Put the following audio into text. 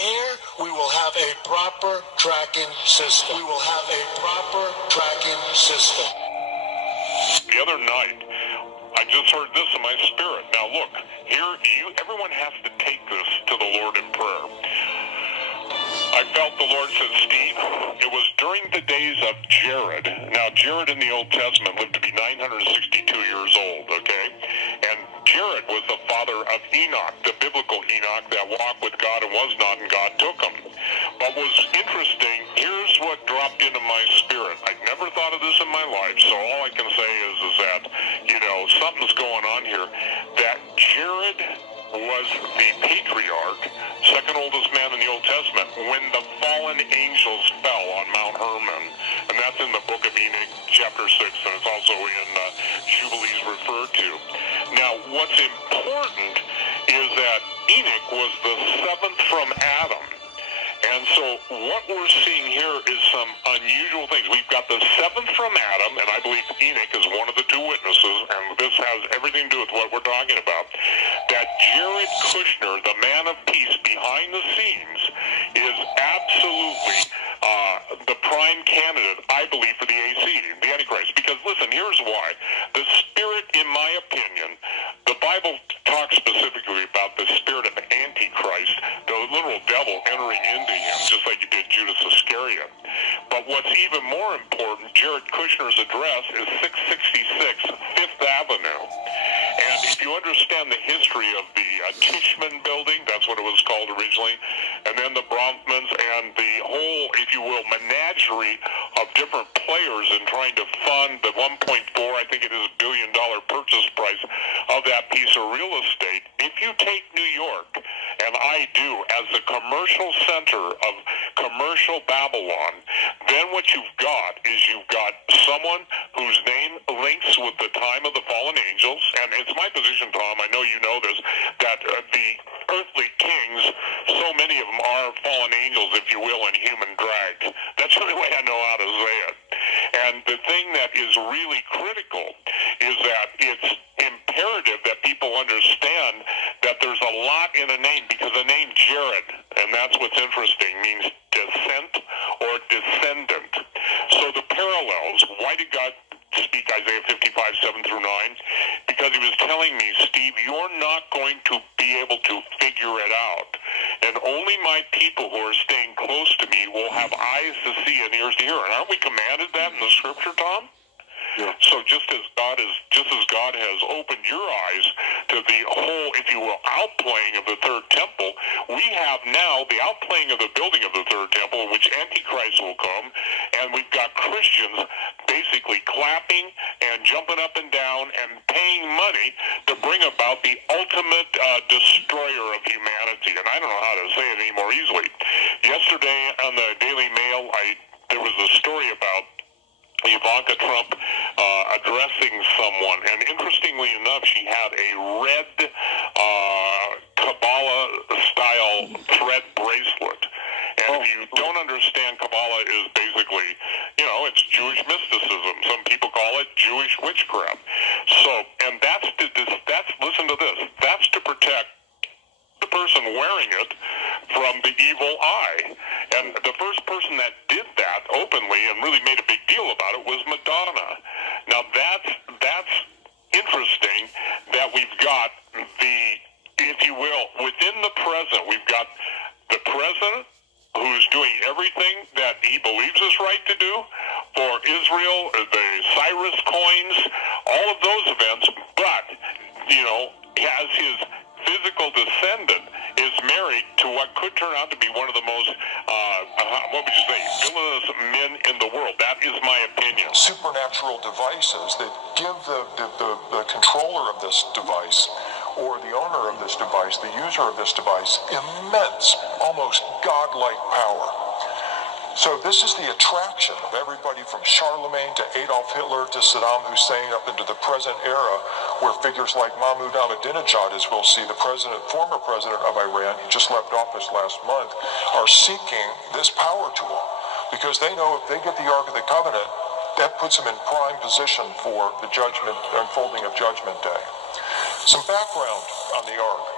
Here, we will have a proper tracking system. We will have a proper tracking system. The other night, I just heard this in my spirit. Now look, everyone has to take this to the Lord in prayer. I felt the Lord said, Steve, it was during the days of Jared. Now, Jared in the Old Testament lived to be 962 years old, okay? And Jared was the father of Enoch, the biblical Enoch that walked with God and was not, and God took him. But was interesting, here's what dropped into my spirit. I never thought of this in my life, so all I can say is that, something's going on here. That Jared was the patriarch, second oldest man in the Old Testament, when the fallen angels fell on Mount Hermon. And that's in the book of Enoch, chapter 6, and it's also in Jubilees referred to. Now, what's important is that Enoch was the seventh from Adam. And so what we're seeing here is some unusual things. We've got the seventh from Adam, and I believe Enoch is one of the two witnesses, and this has everything to do with what we're talking about, that Jared Kushner, the man of peace behind the scenes, is absolutely the prime candidate, I believe, for the AC, the Antichrist. Because, listen, here's why. The spirit, in my opinion, the Bible talks specifically about the spirit of Antichrist, the literal devil entering into him, just like you did Judas Iscariot. But what's even more important, Jared Kushner's address is 666 Fifth Avenue. And if you understand the history of the Tishman building, that's what it was called originally, and then the Bronfmans and the whole, if you will, menagerie of different players in trying to fund the 1.4, I think it is, $1 billion purchase price of that piece of real estate. If you take New York, and I do, as the commercial center of commercial Babylon, then what you've got is you've got someone whose name links with the time of the fallen angels, and it's my position, Tom, I know you know this, that the earthly kings, so many of them are fallen angels, if you will, in human drag. That's the only way I know how to say it. And the thing that is really critical is that it's imperative that people understand that there's a lot in a name, because the name Jared, and that's what's interesting, means descent or descendant. So the parallels, why did God speak Isaiah 55, 7 through 9? Because he was telling me, Steve, you're not going to be able to figure it out. And only my people who are staying close to me will have eyes to see and ears to hear. And aren't we commanded that in the scripture, Tom? Yeah. So just as God has opened your eyes to the whole, if you will, outplaying of the third temple, we have now the outplaying of the building of the third temple, in which Antichrist will come, and we've got Christians basically clapping and jumping up and down and paying money to bring about the ultimate destroyer of humanity. And I don't know how to say it any more easily. Yesterday on the Daily Mail, there was a story about Ivanka Trump addressing someone, and interestingly enough, she had a red Kabbalah-style thread bracelet. And if you don't understand, Kabbalah is basically, it's Jewish mysticism. Some people call it Jewish witchcraft. So, and that's listen to this, that's to protect the person wearing it from the evil eye. And the first person that did that openly and really made a big deal about it was Madonna. Now that's interesting that we've got if you will, within the present, we've got the president who's doing everything that he believes is right to do for Israel, the Cyrus coins, all of those events, but, has his physical descendant is married to what could turn out to be one of the most, what would you say, villainous men in the world. That is my opinion. Supernatural devices that give the controller of this device, or the owner of this device, the user of this device, immense, almost godlike power. So this is the attraction of everybody from Charlemagne to Adolf Hitler to Saddam Hussein up into the present era, where figures like Mahmoud Ahmadinejad, as we'll see, the former president of Iran, he just left office last month, are seeking this power tool, because they know if they get the Ark of the Covenant, that puts them in prime position for the unfolding of Judgment Day. Some background on the Ark.